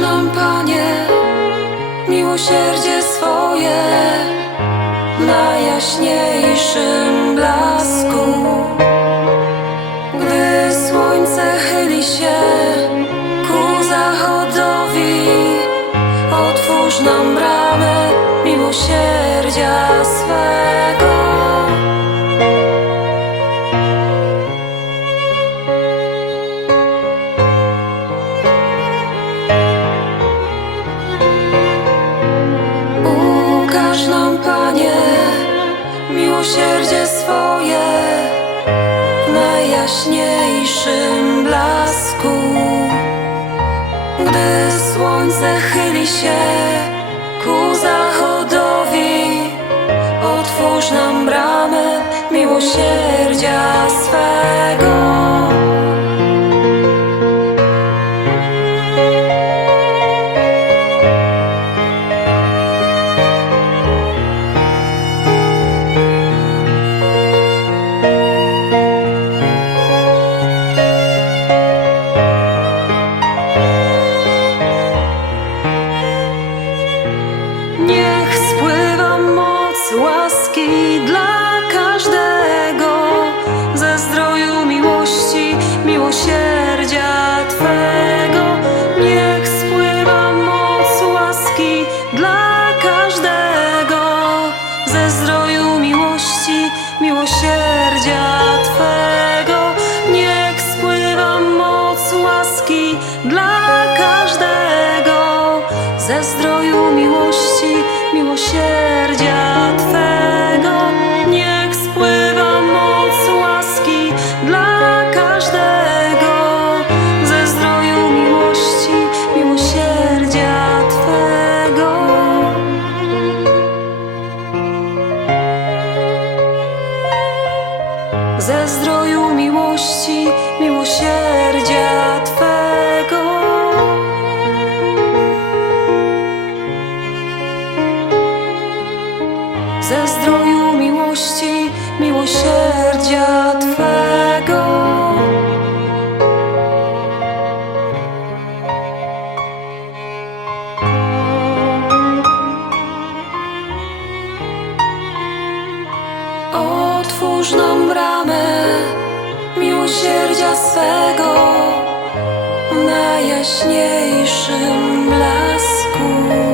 nam, Panie, miłosierdzie swoje najjaśniejszym blasku. Gdy słońce chyli się ku zachodowi, otwórz nam bramę miłosierdzia swego. Miłosierdzie swoje w najjaśniejszym blasku. Gdy słońce chyli się miłosierdzia Twego. Niech spływa moc łaski dla każdego ze zdroju miłości, miłosierdzia Twego. Niech spływa moc łaski dla Ze zdroju miłości, miłosierdzia Twego. ze zdroju miłości, miłosierdzia Nam bramę miłosierdzia swego najjaśniejszym blasku.